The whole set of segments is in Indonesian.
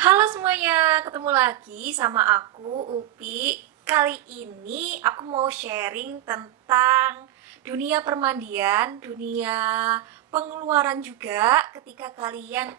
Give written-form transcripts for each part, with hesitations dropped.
Halo semuanya, ketemu lagi sama aku Upi. Kali ini aku mau sharing tentang dunia permandian, dunia pengeluaran juga ketika kalian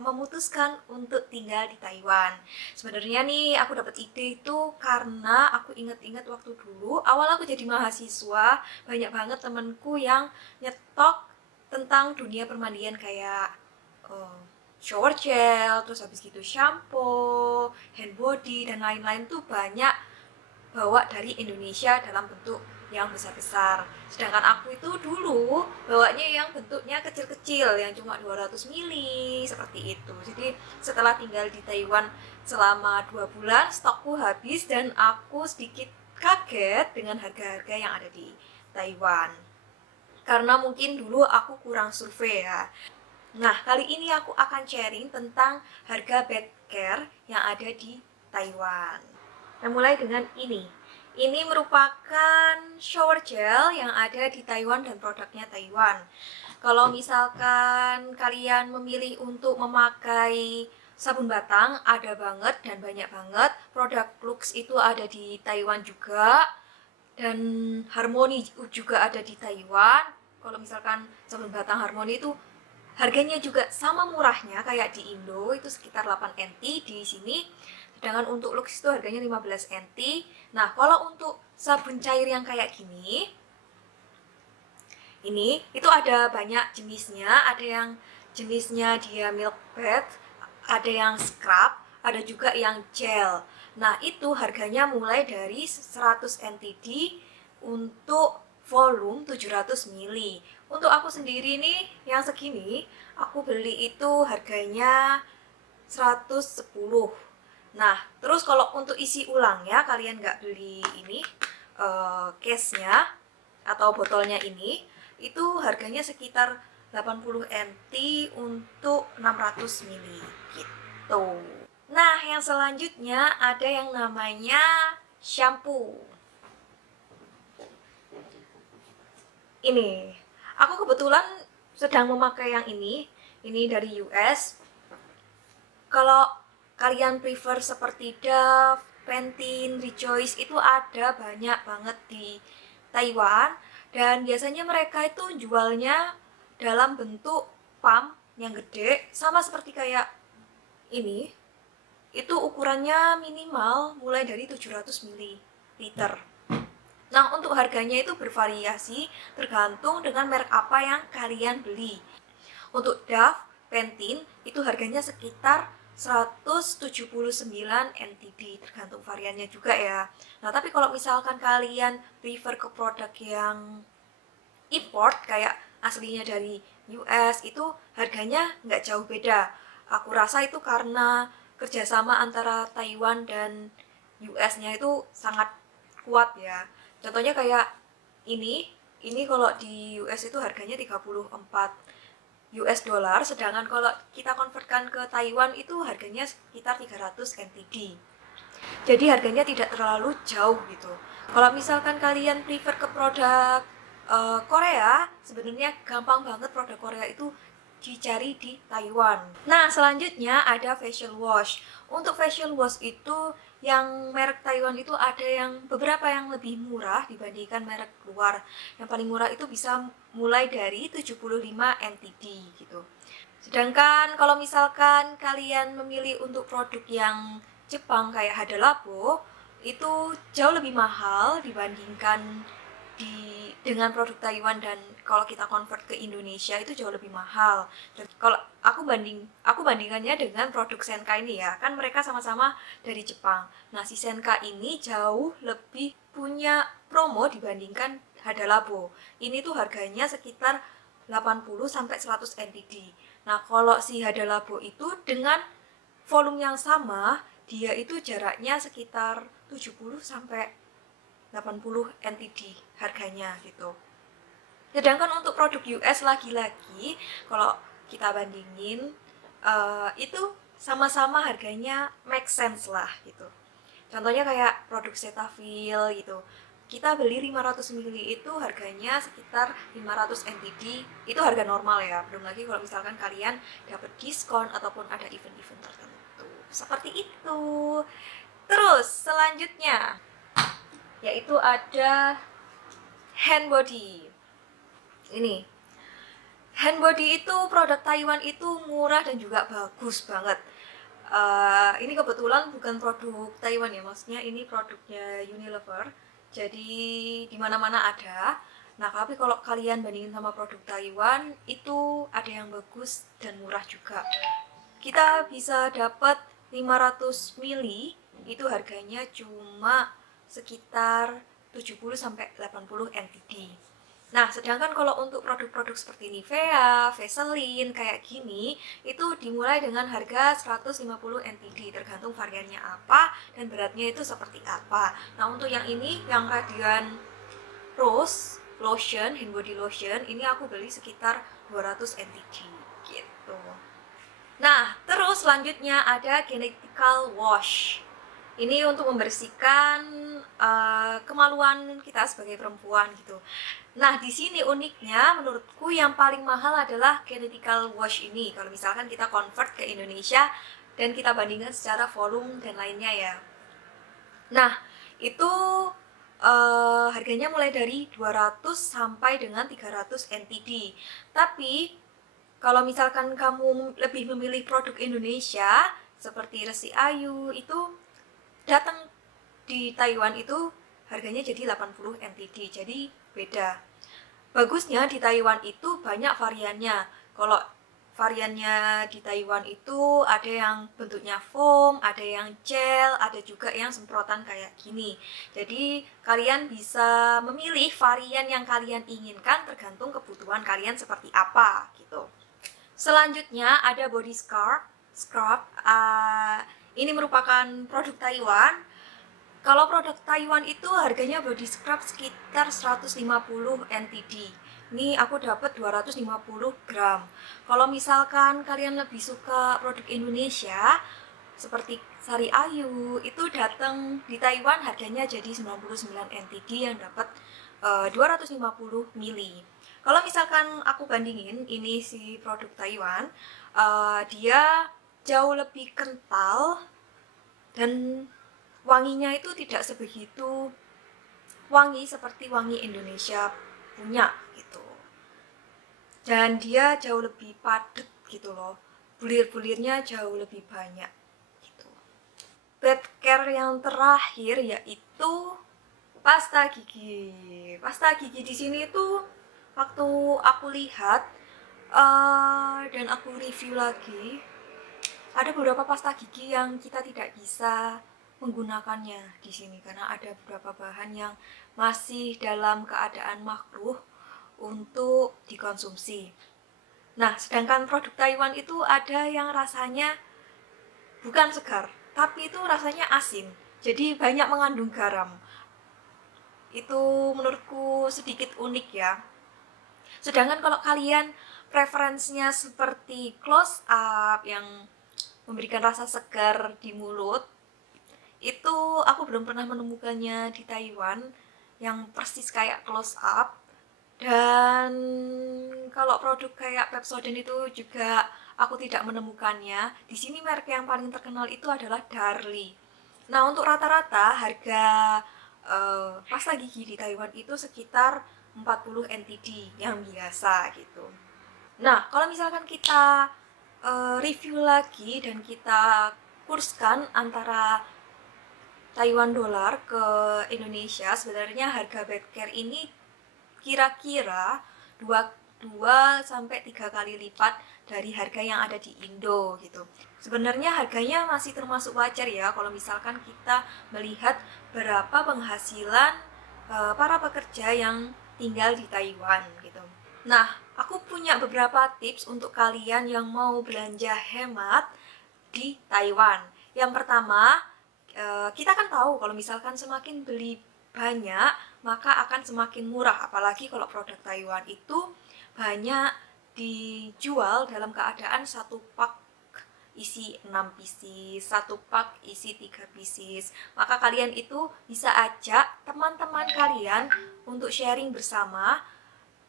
memutuskan untuk tinggal di Taiwan. Sebenarnya nih aku dapat ide itu karena aku inget-inget waktu dulu awal aku jadi mahasiswa, banyak banget temenku yang nyetok tentang dunia permandian kayak eh, shower gel, terus habis gitu shampoo, hand body, dan lain-lain tuh banyak bawa dari Indonesia dalam bentuk yang besar-besar. Sedangkan aku itu dulu bawanya yang bentuknya kecil-kecil, yang cuma 200 mili, seperti itu. Jadi setelah tinggal di Taiwan selama 2 bulan, stokku habis dan aku sedikit kaget dengan harga-harga yang ada di Taiwan. Karena mungkin dulu aku kurang survei ya. Nah, kali ini aku akan sharing tentang harga bed care yang ada di Taiwan. Nah, mulai dengan ini. Ini merupakan shower gel yang ada di Taiwan dan produknya Taiwan. Kalau misalkan kalian memilih untuk memakai sabun batang, ada banget dan banyak banget. Produk Lux itu ada di Taiwan juga. Dan Harmony juga ada di Taiwan. Kalau misalkan sabun batang Harmony itu harganya juga sama murahnya kayak di Indo, itu sekitar 8 NT di sini. Sedangkan untuk Lux itu harganya 15 NT. Nah, kalau untuk sabun cair yang kayak gini, ini itu ada banyak jenisnya. Ada yang jenisnya dia milk bed, ada yang scrub, ada juga yang gel. Nah, itu harganya mulai dari 100 NTD untuk volume 700 mili. Untuk aku sendiri nih yang segini, aku beli itu harganya 110. Nah, terus kalau untuk isi ulangnya kalian nggak beli ini case-nya atau botolnya ini, itu harganya sekitar 80 NT untuk 600 mili gitu. Nah, yang selanjutnya ada yang namanya shampoo. Ini, aku kebetulan sedang memakai yang ini dari US. Kalau kalian prefer seperti Dove, Pantene, Rejoice itu ada banyak banget di Taiwan dan biasanya mereka itu jualnya dalam bentuk pump yang gede sama seperti kayak ini. Itu ukurannya minimal mulai dari 700 ml. Nah, untuk harganya itu bervariasi tergantung dengan merek apa yang kalian beli. Untuk Dove, Pantene itu harganya sekitar 179 NTD, tergantung variannya juga ya. Nah, tapi kalau misalkan kalian prefer ke produk yang import kayak aslinya dari US, itu harganya nggak jauh beda. Aku rasa itu karena kerjasama antara Taiwan dan US-nya itu sangat kuat ya. Contohnya kayak ini kalau di US itu harganya 34 US dollar, sedangkan kalau kita konvertkan ke Taiwan itu harganya sekitar 300 NTD. Jadi harganya tidak terlalu jauh gitu. Kalau misalkan kalian prefer ke produk Korea, sebenarnya gampang banget produk Korea itu dicari di Taiwan. Nah, selanjutnya ada facial wash. Untuk facial wash itu yang merek Taiwan itu ada yang beberapa yang lebih murah dibandingkan merek luar. Yang paling murah itu bisa mulai dari 75 NTD gitu. Sedangkan kalau misalkan kalian memilih untuk produk yang Jepang kayak Hada Labo, itu jauh lebih mahal dibandingkan dengan produk Taiwan, dan kalau kita convert ke Indonesia itu jauh lebih mahal. Dan kalau aku bandingannya dengan produk Senka ini ya, kan mereka sama-sama dari Jepang. Nah, si Senka ini jauh lebih punya promo dibandingkan Hada Labo. Ini tuh harganya sekitar 80 sampai 100 NTD. Nah, kalau si Hada Labo itu dengan volume yang sama, dia itu jaraknya sekitar 70 sampai 80 NTD harganya gitu. Sedangkan untuk produk US lagi-lagi, kalau kita bandingin itu sama-sama harganya make sense lah gitu. Contohnya kayak produk Cetaphil gitu. Kita beli 500 ml itu harganya sekitar 500 NTD. Itu harga normal ya. Belum lagi kalau misalkan kalian dapat diskon ataupun ada event-event tertentu. seperti itu. Terus selanjutnya yaitu ada hand body. Ini hand body itu produk Taiwan itu murah dan juga bagus banget. Ini kebetulan bukan produk Taiwan ya, maksudnya ini produknya Unilever. Jadi di mana-mana ada. Nah, tapi kalau kalian bandingin sama produk Taiwan, itu ada yang bagus dan murah juga. Kita bisa dapat 500 ml, itu harganya cuma sekitar 70 sampai 80 NTD. Nah, sedangkan kalau untuk produk-produk seperti Nivea, Vaseline, kayak gini, itu dimulai dengan harga 150 NTD, tergantung variannya apa dan beratnya itu seperti apa. Nah, untuk yang ini, yang Radiant Rose Lotion, hand body lotion, ini aku beli sekitar 200 NTD, gitu. Nah, terus selanjutnya ada Genetical Wash. Ini untuk membersihkan kemaluan kita sebagai perempuan gitu. Nah, di sini uniknya menurutku yang paling mahal adalah Genetical Wash ini. Kalau misalkan kita convert ke Indonesia dan kita bandingkan secara volume dan lainnya ya. Nah, itu harganya mulai dari 200 sampai dengan 300 NTD. Tapi kalau misalkan kamu lebih memilih produk Indonesia seperti Resi Ayu, itu datang di Taiwan itu harganya jadi 80 NTD, jadi beda. Bagusnya di Taiwan itu banyak variannya. Kalau variannya di Taiwan itu ada yang bentuknya foam, ada yang gel, ada juga yang semprotan kayak gini. Jadi kalian bisa memilih varian yang kalian inginkan tergantung kebutuhan kalian seperti apa gitu. Selanjutnya ada body scrub. Ini merupakan produk Taiwan. Kalau produk Taiwan itu harganya body scrub sekitar 150 NTD. Ini aku dapat 250 gram. Kalau misalkan kalian lebih suka produk Indonesia seperti Sari Ayu, itu datang di Taiwan harganya jadi 99 NTD yang dapat 250 ml. Kalau misalkan aku bandingin ini si produk Taiwan, dia jauh lebih kental dan wanginya itu tidak sebegitu wangi seperti wangi Indonesia punya gitu. Dan dia jauh lebih padat gitu loh. Bulir-bulirnya jauh lebih banyak gitu. Bed care yang terakhir yaitu pasta gigi. Pasta gigi di sini tuh waktu aku lihat dan aku review lagi, ada beberapa pasta gigi yang kita tidak bisa menggunakannya di sini karena ada beberapa bahan yang masih dalam keadaan makruh untuk dikonsumsi. Nah, sedangkan produk Taiwan itu ada yang rasanya bukan segar, tapi itu rasanya asin. Jadi banyak mengandung garam. Itu menurutku sedikit unik ya. Sedangkan kalau kalian preferensinya seperti close up yang memberikan rasa segar di mulut, itu aku belum pernah menemukannya di Taiwan yang persis kayak close up. Dan kalau produk kayak Pepsodent itu juga aku tidak menemukannya. Di sini merek yang paling terkenal itu adalah Darlie. Nah, untuk rata-rata harga pasta gigi di Taiwan itu sekitar 40 NTD yang biasa gitu. Nah, kalau misalkan kita review lagi dan kita kurskan antara Taiwan dolar ke Indonesia, sebenarnya harga bedcare ini kira-kira 2 sampai 3 kali lipat dari harga yang ada di Indo gitu. Sebenarnya harganya masih termasuk wajar ya kalau misalkan kita melihat berapa penghasilan para pekerja yang tinggal di Taiwan gitu. Nah, aku punya beberapa tips untuk kalian yang mau belanja hemat di Taiwan. Yang pertama, kita kan tahu kalau misalkan semakin beli banyak maka akan semakin murah, apalagi kalau produk Taiwan itu banyak dijual dalam keadaan satu pak isi 6 pieces, satu pak isi 3 pieces. Maka kalian itu bisa ajak teman-teman kalian untuk sharing bersama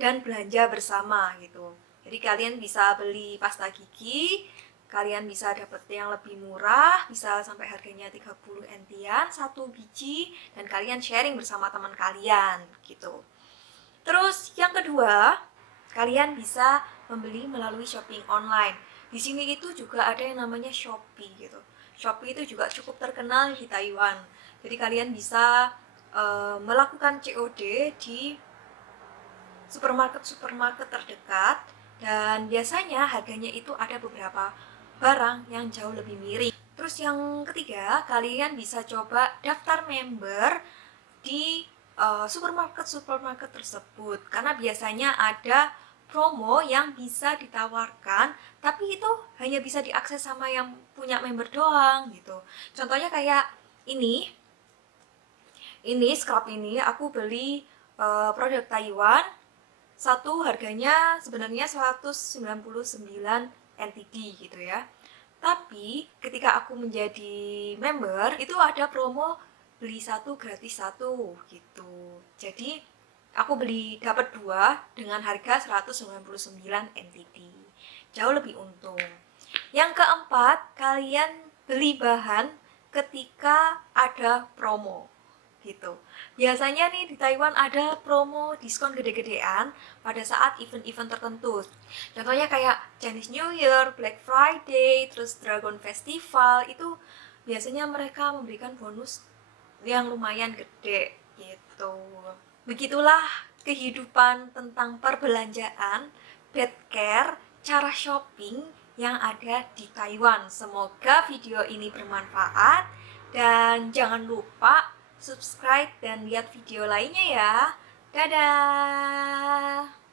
dan belanja bersama gitu. Jadi kalian bisa beli pasta gigi kalian bisa dapet yang lebih murah, bisa sampai harganya 30 NT-an satu biji, dan kalian sharing bersama teman kalian gitu. Terus yang kedua, kalian bisa membeli melalui shopping online. Di sini itu juga ada yang namanya Shopee gitu. Shopee itu juga cukup terkenal di Taiwan. Jadi kalian bisa melakukan COD di supermarket terdekat, dan biasanya harganya itu ada beberapa barang yang jauh lebih miring. Terus yang ketiga, kalian bisa coba daftar member di supermarket tersebut, karena biasanya ada promo yang bisa ditawarkan, tapi itu hanya bisa diakses sama yang punya member doang gitu. Contohnya kayak ini scrub ini aku beli produk Taiwan, satu harganya sebenarnya 199 NTD gitu ya. Tapi ketika aku menjadi member itu ada promo beli satu gratis satu gitu. Jadi aku beli dapat dua dengan harga 199 NTD. Jauh lebih untung. Yang keempat, kalian beli bahan ketika ada promo gitu. Biasanya nih di Taiwan ada promo diskon gede-gedean pada saat event-event tertentu. Contohnya kayak Chinese New Year, Black Friday, terus Dragon Festival, itu biasanya mereka memberikan bonus yang lumayan gede gitu. Begitulah kehidupan tentang perbelanjaan, pet care, cara shopping yang ada di Taiwan. Semoga video ini bermanfaat, dan jangan lupa subscribe dan lihat video lainnya ya. Dadah!